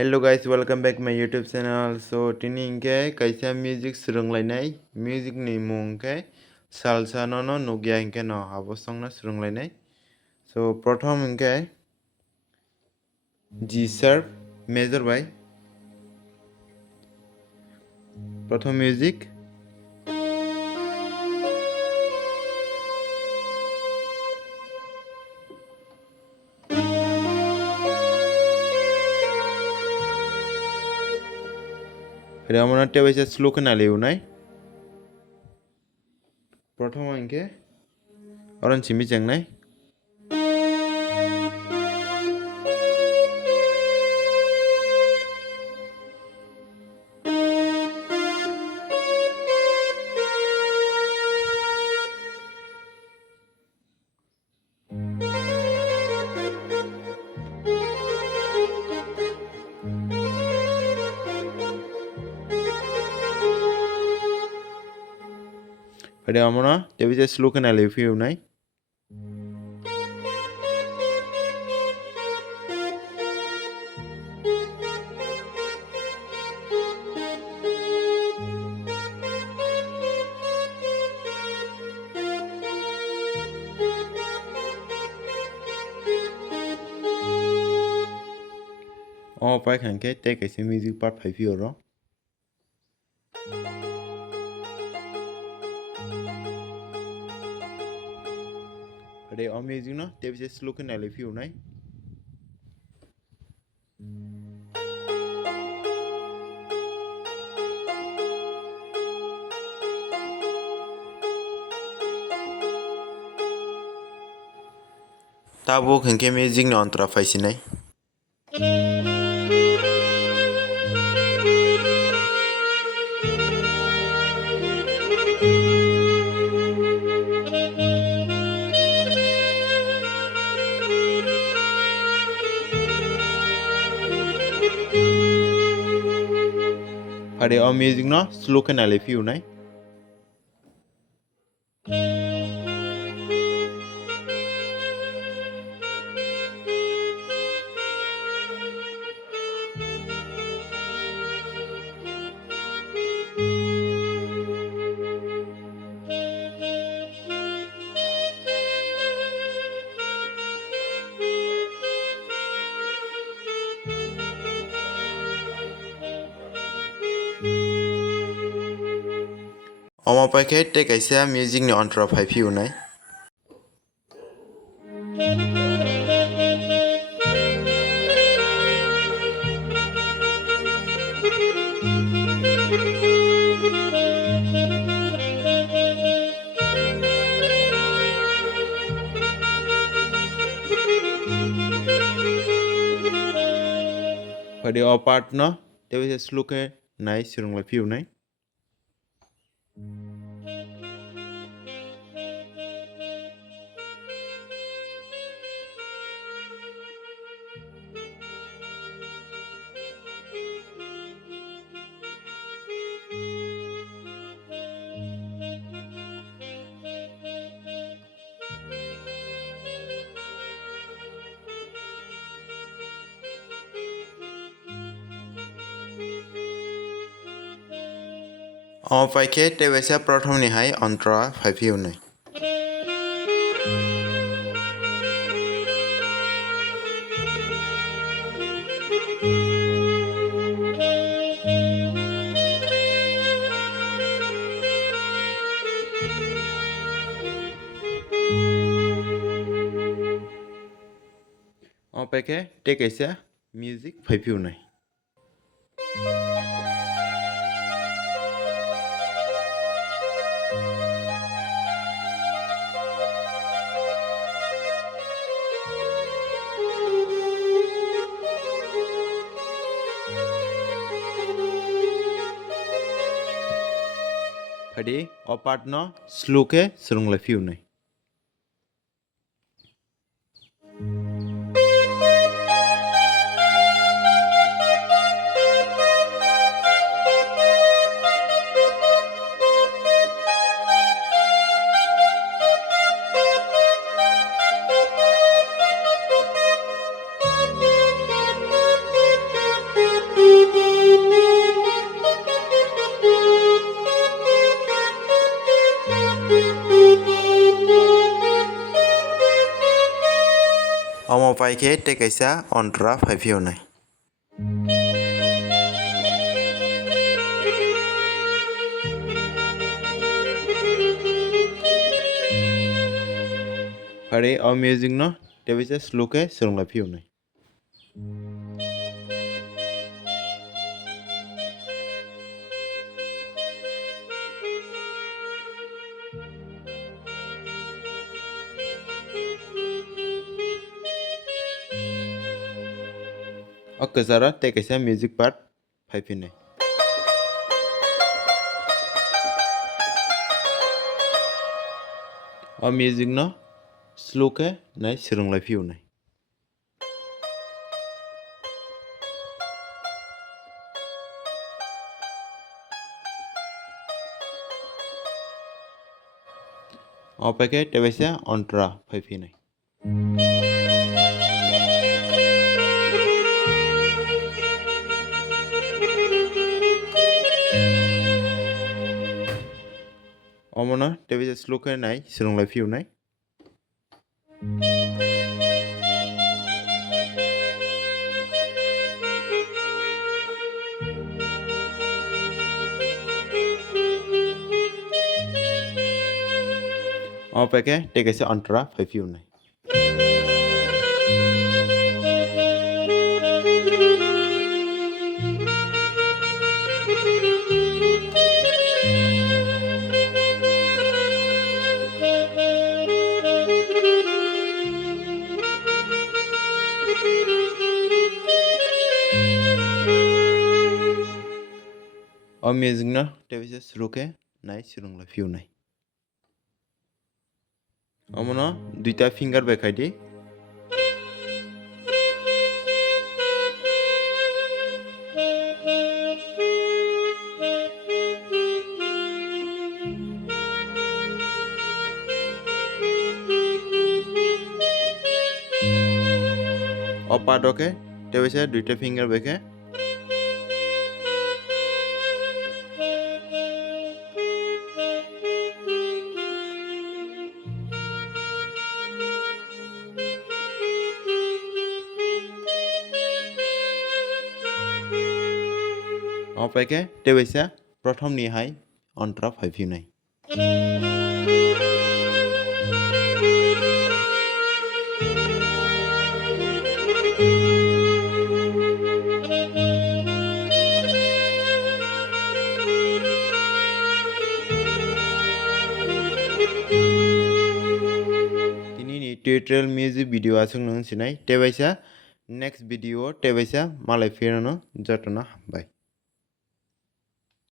Hello guys, welcome back my YouTube channel. So tini ingke kaisa music surunglainai music ni mung ke salsa no nugya ingke no abo song no surunglainai. So prothom ingke G sharp major by prothom music Ramana tebaisa slow kana leunai. Prothom ingke oran chimi changnai. Ramana tebaisa slow kana leunai. Oh, pai khang ke te kaisa music part 5 euro. Ade music no tebaisa slow kana leunai. Tabo khangke music no antra phaisinai. Ade music no slow kana leunai. Oma paikhe te kaisa music ni antra phaifi unai. Pada o part no te bisa sluke nai sirung la fiu nai. Oma paikhe te bisa prothom ni hai antra phaifi unai. Oma paikhe te kaisa music phaifi unai. Pada o part no sluke sirung la fiu nai. Opaike te kaisa ontra phaipionai. Hari o music no te bisa slow ke surunglai pionai. O kesara te kaisa music part phaipinai. O music no slow ke nai surunglai pionai. Opaike te bisa ontra phaipinai. Omono te bisa slow ke nai surunglai pionai. Opaike te kaisa ontra phaipionai. O music no te bisa slow ke nai surunglai pionai. Omono duita finger bekhai di. O padoke te bisa duita finger bekhe. Opaike te bisa prothom ni hai ontra phaipinai. Tini tutorial music video asung nang sinai te bisa next video te bisa malai firano jotona hambai.